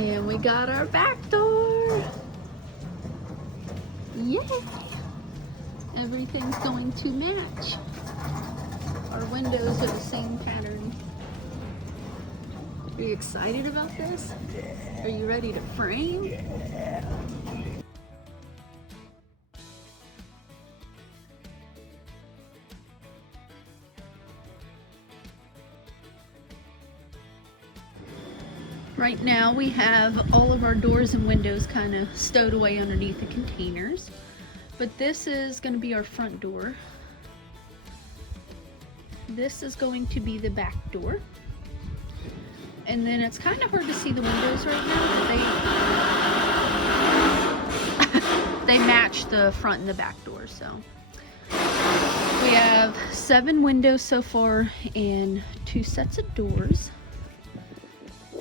And we got our back door. Yay! Everything's going to match. Our windows are the same pattern. Are you excited about this? Are you ready to frame? Yeah. Right now we have all of our doors and windows kind of stowed away underneath the containers. But this is going to be our front door. This is going to be the back door. And then it's kind of hard to see the windows right now. They match the front and the back door, so. We have 7 windows so far and 2 sets of doors.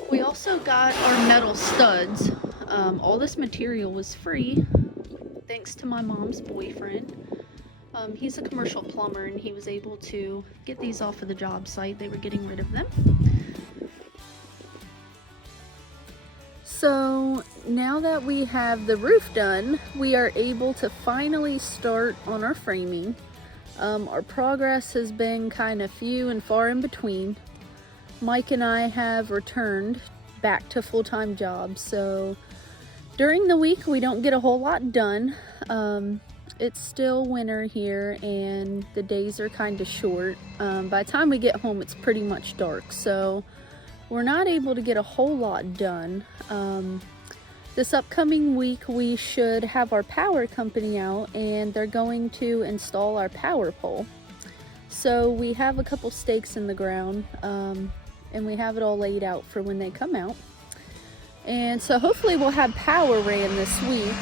We also got our metal studs. All this material was free, thanks to my mom's boyfriend. He's a commercial plumber and he was able to get these off of the job site. They were getting rid of them. So now that we have the roof done, we are able to finally start on our framing. Our progress has been kind of few and far in between. Mike and I have returned back to full-time jobs, so during the week we don't get a whole lot done. It's still winter here and the days are kind of short. By the time we get home it's pretty much dark, so we're not able to get a whole lot done. This upcoming week we should have our power company out and they're going to install our power pole. So we have a couple stakes in the ground and we have it all laid out for when they come out. And so hopefully we'll have power ran this week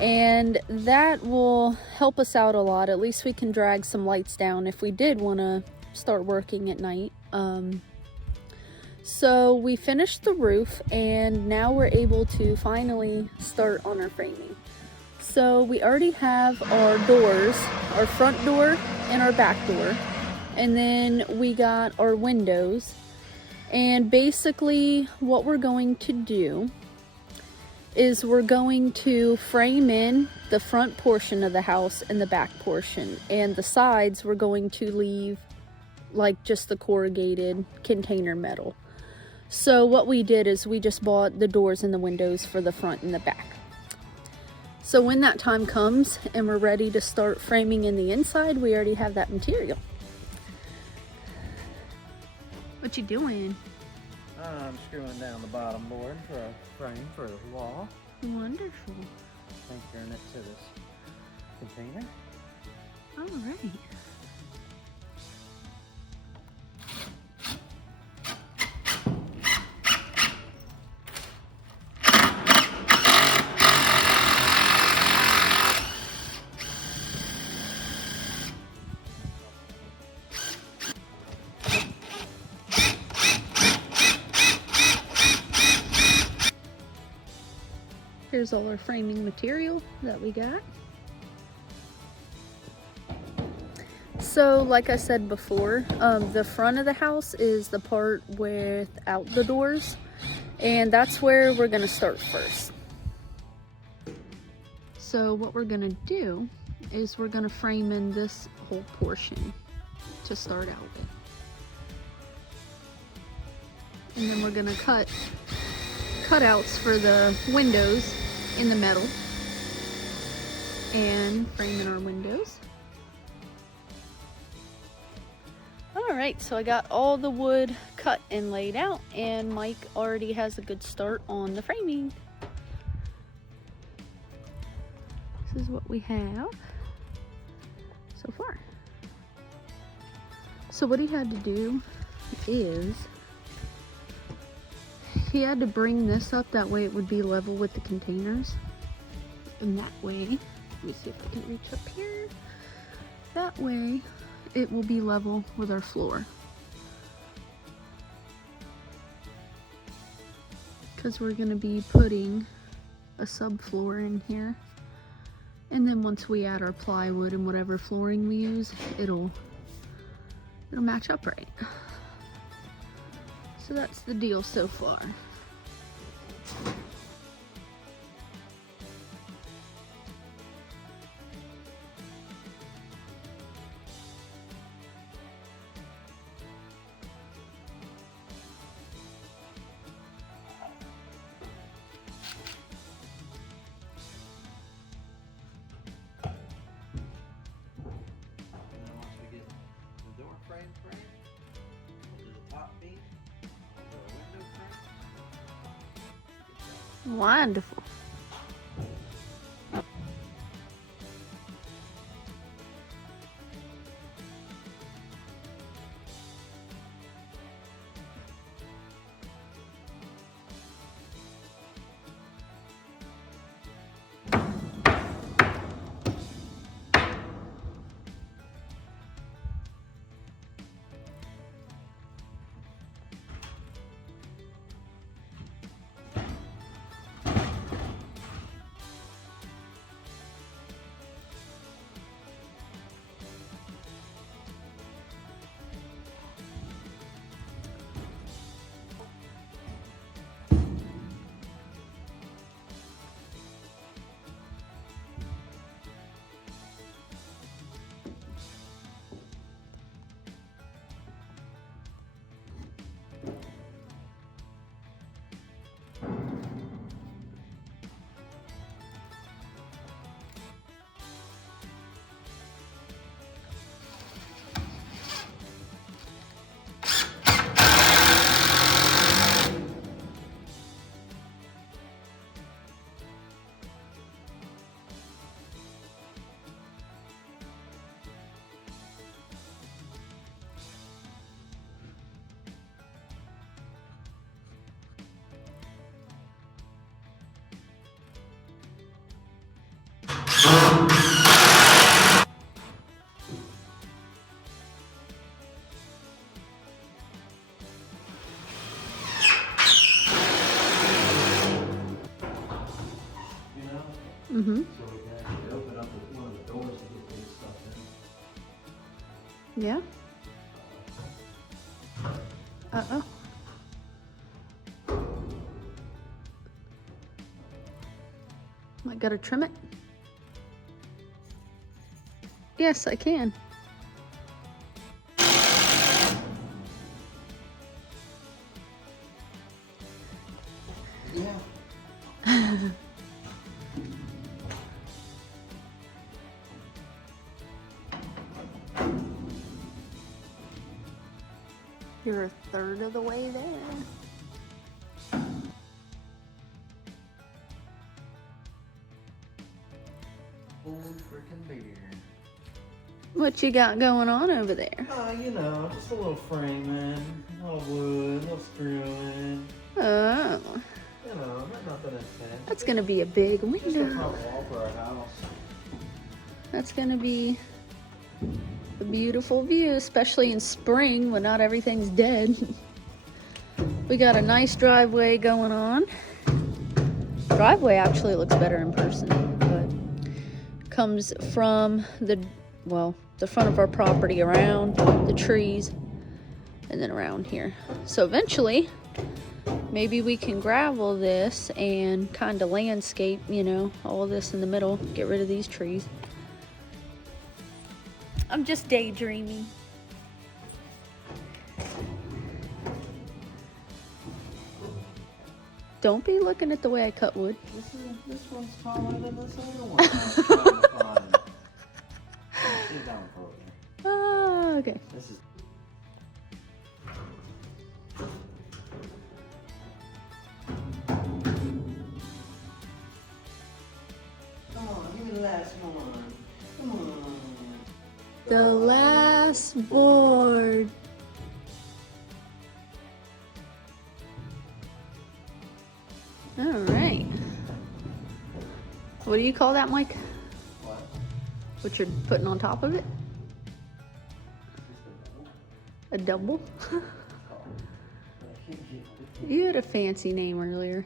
and that will help us out a lot. At least we can drag some lights down if we did want to start working at night. So we finished the roof and now we're able to finally start on our framing. So we already have our doors, our front door and our back door, and then we got our windows. And basically what we're going to do is we're going to frame in the front portion of the house and the back portion, and the sides we're going to leave like just the corrugated container metal. So what we did is we just bought the doors and the windows for the front and the back. So when that time comes and we're ready to start framing in the inside, we already have that material. What you doing? I'm screwing down the bottom board for a frame for the wall. Wonderful. Anchoring it to this container. All right. Here's all our framing material that we got. So like I said before, the front of the house is the part without the doors, and that's where we're gonna start first. So what we're gonna do is we're gonna frame in this whole portion to start out with. And then we're gonna cut cutouts for the windows in the metal and frame in our windows. Alright, so I got all the wood cut and laid out, and Mike already has a good start on the framing. This is what we have so far. So what he had to do is he had to bring this up, that way it would be level with the containers. And that way, let me see if I can reach up here. That way, it will be level with our floor. Because we're going to be putting a subfloor in here. And then once we add our plywood and whatever flooring we use, it'll match up right. So that's the deal so far. Wonderful. You know? Mm-hmm. So we can actually open up one of the doors to get these stuff in. Yeah. Uh-oh. I gotta trim it. Yes, I can. Yeah. You're a third of the way there. Holy freaking beer. What you got going on over there? You know, just a little framing, a little wood, a little screwing. Oh, You know, nothing intense. that's gonna be a big Just a window. front wall for our house. That's gonna be a beautiful view, especially in spring when not everything's dead. We got a nice driveway going on. Driveway actually looks better in person, but comes from the front of our property around the trees and then around here. So eventually maybe we can gravel this and kind of landscape, you know, all of this in the middle, get rid of these trees. I'm just daydreaming. Don't be looking at the way I cut wood. This one's taller than this other one. I'm trying to find. Sit down for it. Ah, okay. This is. Come on, give me the last one. Come on. The last board. All right. What do you call that, Mike? What? What you're putting on top of it? A double? You had a fancy name earlier.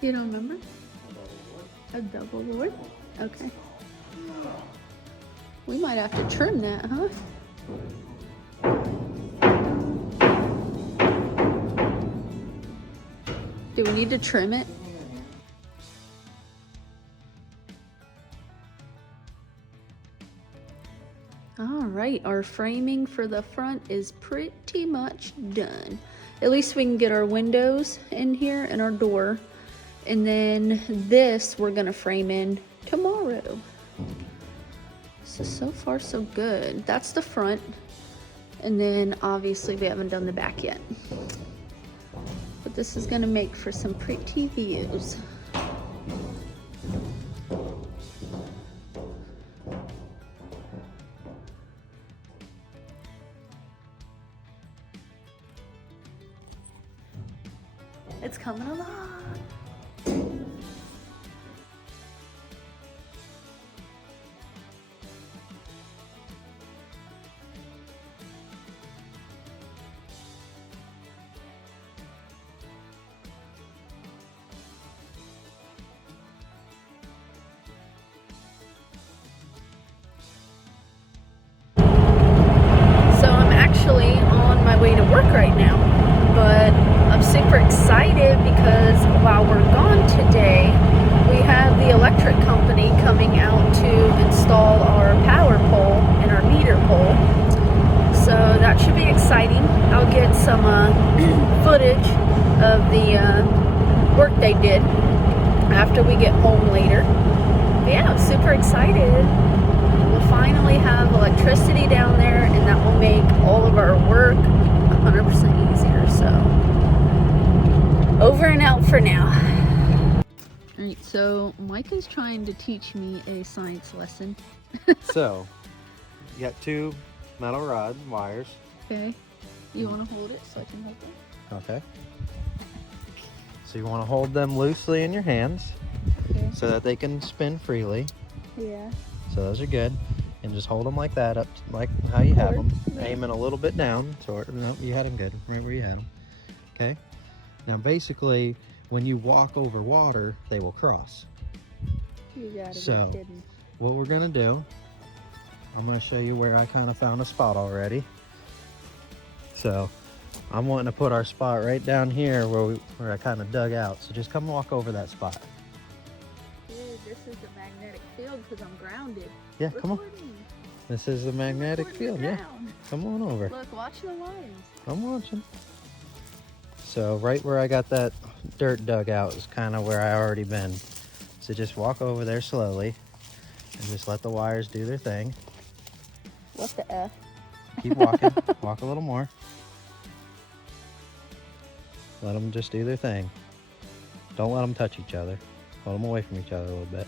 You don't remember? A double board? Okay. We might have to trim that, huh? Do we need to trim it? All right, our framing for the front is pretty much done. At least we can get our windows in here and our door. And then this we're gonna frame in tomorrow. So far so good. That's the front. And then obviously we haven't done the back yet. But this is gonna make for some pretty views. It's coming along. So I'm actually on my way to work right now, but I'm super excited because while we're gone today, we have the electric company coming out to install our power pole and our meter pole. So that should be exciting. I'll get some footage of the work they did after we get home later. But yeah, I'm super excited. We'll finally have electricity down there, and that will make all of our work 100% easier. So over and out for now. Alright, so Mike is trying to teach me a science lesson. So, you got two metal rod wires. Okay. You want to hold it so I can hold it? Okay. So you want to hold them loosely in your hands Okay. so that they can spin freely. Yeah. So those are good. And just hold them like that, up like how you have them. Forward. Aiming a little bit down. No, you had them good. Right where you had them. Okay. Now basically, when you walk over water, they will cross. You gotta So, be kidding. What we're gonna do, I'm gonna show you where I kind of found a spot already. So I'm wanting to put our spot right down here where I kind of dug out. So just come walk over that spot. Dude, this is a magnetic field because I'm grounded. Yeah, come on. Recording. This is the magnetic Recording field. the Yeah, ground. come on over. Look, watch the wires. I'm watching. So right where I got that dirt dug out is kind of where I already been. So just walk over there slowly and just let the wires do their thing. What the F? Keep walking. Walk a little more. Let them just do their thing. Don't let them touch each other. Hold them away from each other a little bit.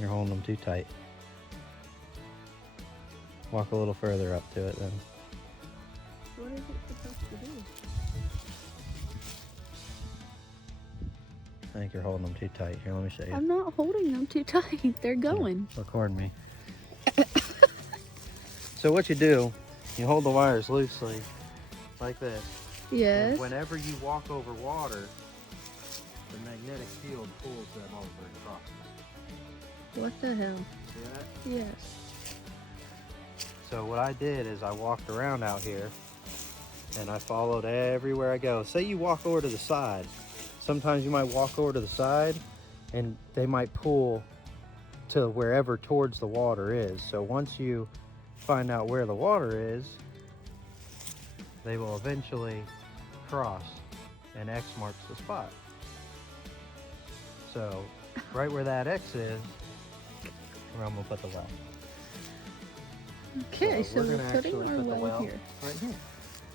You're holding them too tight. Walk a little further up to it then. What is it supposed to do? I think you're holding them too tight. Here, let me show you. I'm not holding them too tight. They're going. Record me. So what you do, you hold the wires loosely, like this. Yes. And whenever you walk over water, the magnetic field pulls them over and crosses. What the hell? See that? Yes. So what I did is I walked around out here and I followed everywhere I go. Say you walk over to the side. Sometimes you might walk over to the side and they might pull to wherever towards the water is. So once you find out where the water is, they will eventually cross and X marks the spot. So right where that X is, where I'm gonna put the well. Okay, So so we're we're gonna putting actually our put the well well here. right here.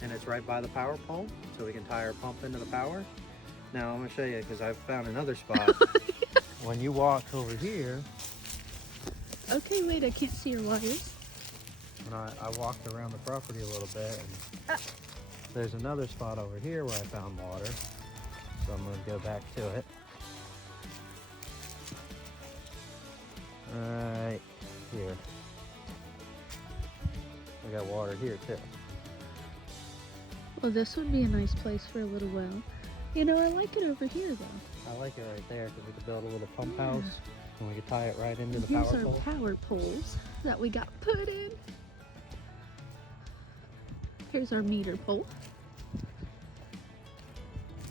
And it's right by the power pole, so we can tie our pump into the power. Now I'm gonna show you, because I've found another spot. When you walk over here, Okay, wait, I can't see your wires. and I walked around the property a little bit, and there's another spot over here where I found water. So I'm gonna go back to it. Right here. I got water here too. Well, this would be a nice place for a little well. You know, I like it over here though. I like it right there because we could build a little pump Yeah. house and we could tie it right into And the here's power our pole. power poles that we got put in. Here's our meter pole.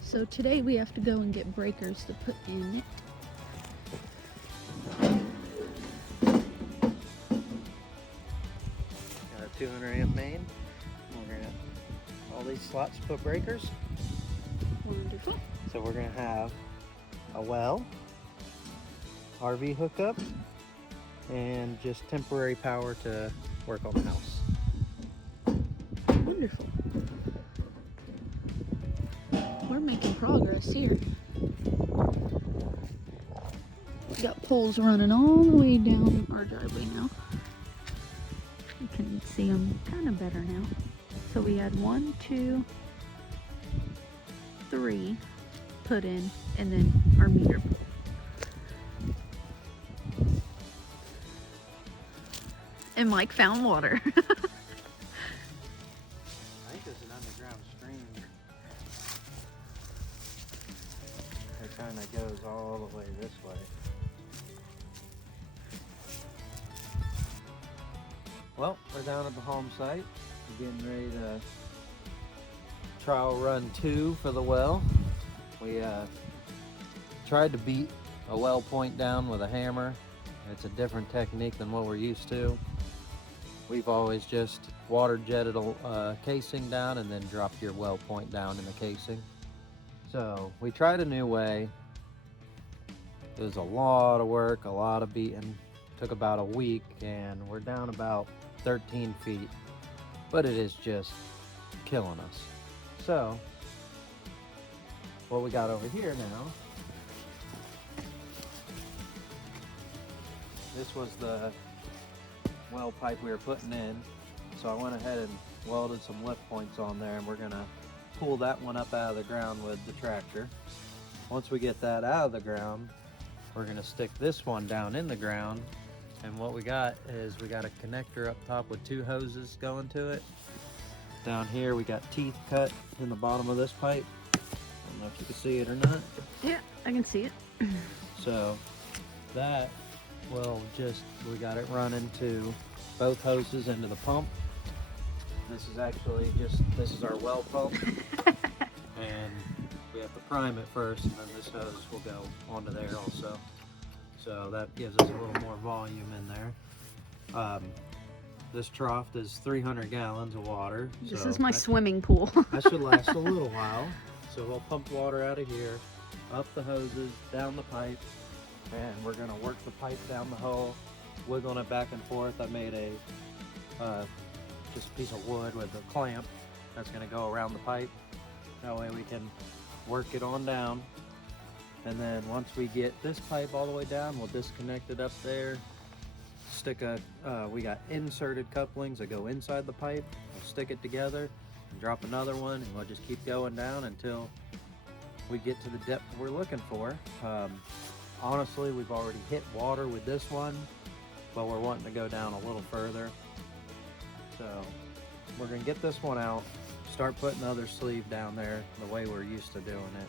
So today we have to go and get breakers to put in it. Got a 200 amp main. We're gonna all these slots put breakers. Wonderful. So we're gonna have a well, RV hookup, and just temporary power to work on the house. Wonderful. We're making progress here. We got poles running all the way down our driveway now. You can see them kind of better now. So we had 1, 2, 3 put in, and then our meter pole. And Mike found water. I think there's an underground stream. It kind of goes all the way this way. Well, we're down at the home site. We're getting ready to trial run 2 for the well. We tried to beat a well point down with a hammer. It's a different technique than what we're used to. We've always just water jetted a casing down and then dropped your well point down in the casing. So we tried a new way. It was a lot of work, a lot of beating. Took about a week, and we're down about 13 feet, but it is just killing us. So what we got over here now, this was the well pipe we were putting in, so I went ahead and welded some lift points on there, and we're gonna pull that one up out of the ground with the tractor. Once we get that out of the ground, we're gonna stick this one down in the ground, and what we got is we got a connector up top with 2 hoses going to it. Down here we got teeth cut in the bottom of this pipe. I don't know if you can see it or not. Yeah, I can see it. So that will we got it running to both hoses into the pump. This is actually this is our well pump. And we have to prime it first, and then this hose will go onto there also. So that gives us a little more volume in there. This trough is 300 gallons of water. This so is my swimming pool. that should last a little while. So we'll pump water out of here, up the hoses, down the pipe, and we're gonna work the pipe down the hole, wiggling it back and forth. I made a just a piece of wood with a clamp that's gonna go around the pipe. That way we can work it on down. And then once we get this pipe all the way down, we'll disconnect it up there. Stick we got inserted couplings that go inside the pipe. We'll stick it together and drop another one, and we'll just keep going down until we get to the depth we're looking for. Honestly, we've already hit water with this one, but we're wanting to go down a little further. So we're gonna get this one out, start putting the other sleeve down there the way we're used to doing it.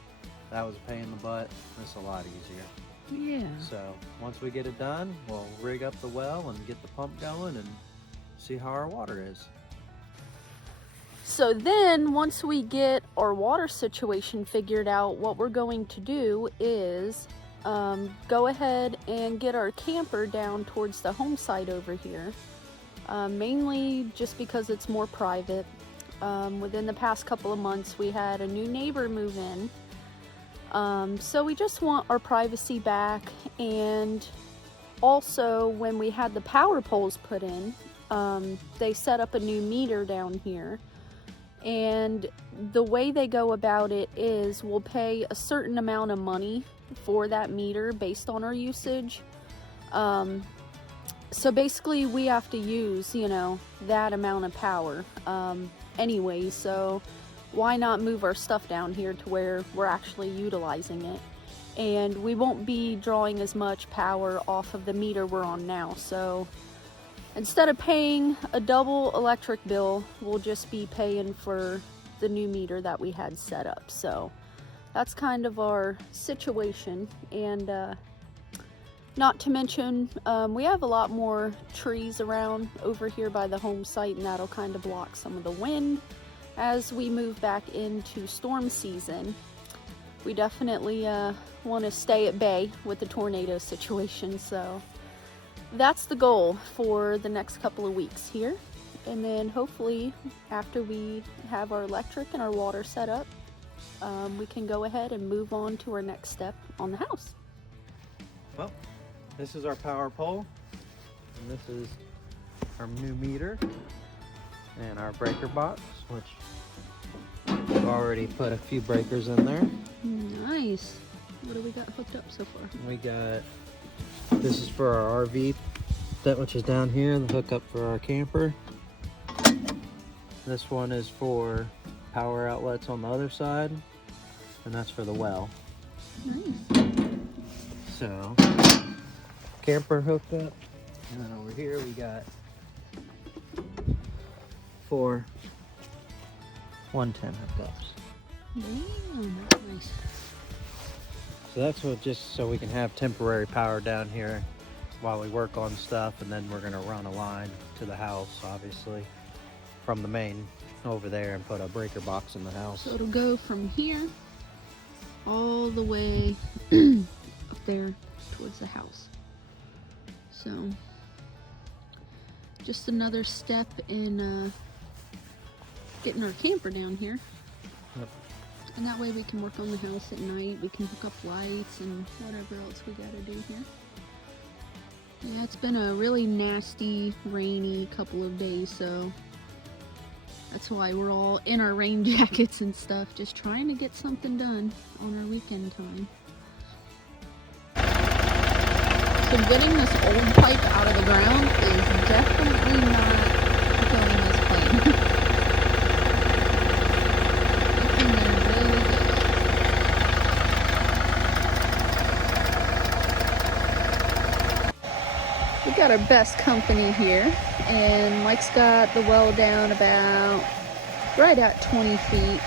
That was a pain in the butt. This is a lot easier. Yeah. So once we get it done, we'll rig up the well and get the pump going and see how our water is. So then once we get our water situation figured out, what we're going to do is go ahead and get our camper down towards the home site over here. Mainly just because it's more private. Within the past couple of months, we had a new neighbor move in. So we just want our privacy back, and also when we had the power poles put in, they set up a new meter down here, and the way they go about it is we'll pay a certain amount of money for that meter based on our usage. So basically we have to use, that amount of power anyway, so why not move our stuff down here to where we're actually utilizing it, and we won't be drawing as much power off of the meter we're on now. So instead of paying a double electric bill, we'll just be paying for the new meter that we had set up. So that's kind of our situation. And not to mention, we have a lot more trees around over here by the home site, and that'll kind of block some of the wind. As we move back into storm season, we definitely want to stay at bay with the tornado situation. So that's the goal for the next couple of weeks here. And then hopefully after we have our electric and our water set up, we can go ahead and move on to our next step on the house. Well, this is our power pole, and this is our new meter and our breaker box. which I've already put a few breakers in there. Nice. What do we got hooked up so far? We got, this is for our RV, that which is down here, the hookup for our camper. This one is for power outlets on the other side, and that's for the well. Nice. So, camper hooked up, and then over here we got 4 110 hookups. Damn, nice. So that's what, just so we can have temporary power down here while we work on stuff, and then we're gonna run a line to the house, obviously, from the main over there and put a breaker box in the house. So it'll go from here all the way up there towards the house. So just another step in getting our camper down here. Yep. And that way we can work on the house at night. We can hook up lights and whatever else we gotta do here. Yeah, it's been a really nasty, rainy couple of days, so that's why we're all in our rain jackets and stuff, just trying to get something done on our weekend time. So getting this old pipe out of the ground is definitely not going as planned. Looking really good. We got our best company here, and Mike's got the well down about right at 20 feet.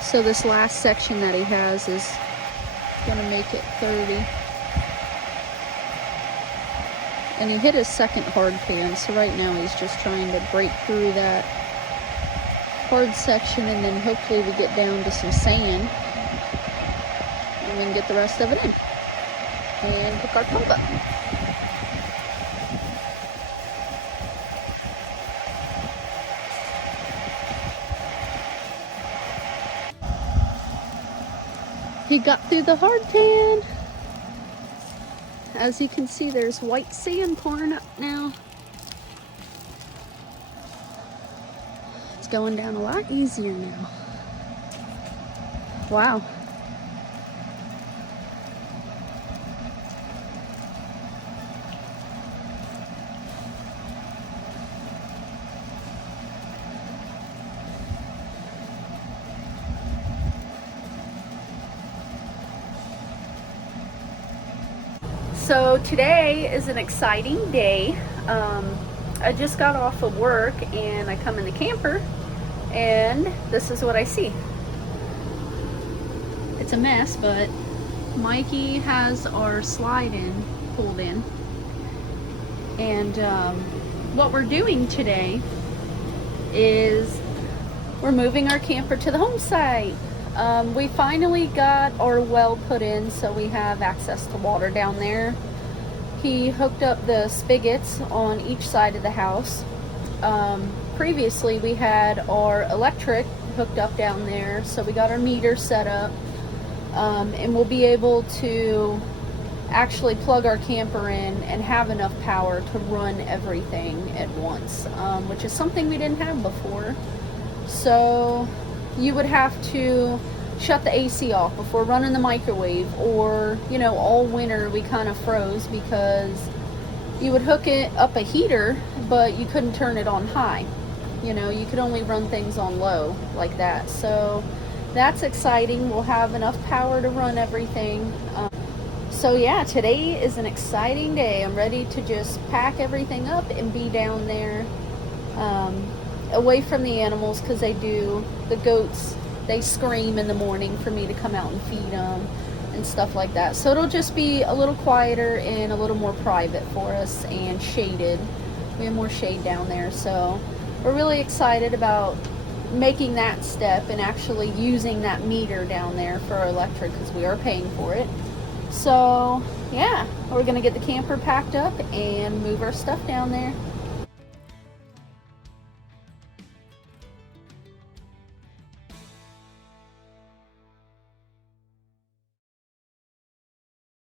So this last section that he has is gonna make it 30. And he hit his second hard pan, so right now he's just trying to break through that hard section, and then hopefully we get down to some sand and we can get the rest of it in and hook our pump up. He got through the hard pan. As you can see, there's white sand pouring up now. It's going down a lot easier now. Wow. So today is an exciting day. I just got off of work and I come in the camper and this is what I see. It's a mess, but Mikey has our slide in pulled in. And what we're doing today is we're moving our camper to the home site. We finally got our well put in, so we have access to water down there. He hooked up the spigots on each side of the house. Previously we had our electric hooked up down there, so we got our meter set up, and we'll be able to actually plug our camper in and have enough power to run everything at once, which is something we didn't have before. So you would have to shut the AC off before running the microwave, or you know, all winter we kind of froze because you would hook it up a heater but you couldn't turn it on high. You know, you could only run things on low like that. So that's exciting. We'll have enough power to run everything. So yeah, today is an exciting day. I'm ready to just pack everything up and be down there, away from the animals, because the goats, they scream in the morning for me to come out and feed them and stuff like that. So it'll just be a little quieter and a little more private for us and shaded. We have more shade down there. So we're really excited about making that step and actually using that meter down there for our electric, because we are paying for it. So yeah, we're gonna get the camper packed up and move our stuff down there.